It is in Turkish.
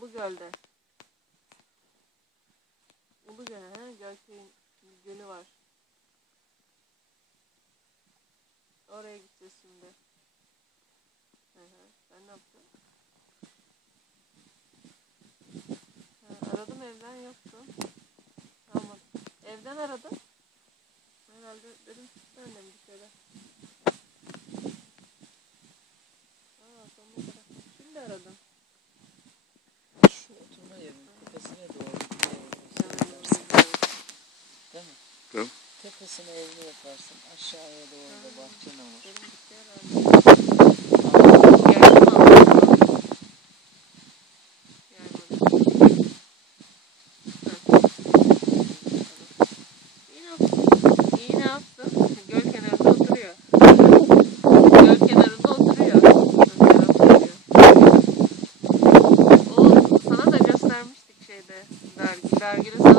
Ulugöl'de. Ulugöl, he? Gölköy'ün gölü var. Oraya gideceğiz şimdi. Sen ne yaptın? Aradım, evden yoktu. Tamam. Evden aradım. Herhalde dedim sen de mi bir şeyler. Sonuna kadar. Şimdi aradım. Şu oturma yerinin tepesine doğru değil mi? Tamam. Tepesine evini yaparsın. Aşağıya doğru da bahçen olur. Benim gitti herhalde. İyi ne yaptın? Göl kenarında oturuyor. Göl kenarında oturuyor. O sana da göstermiştik şeyde. Dergide sana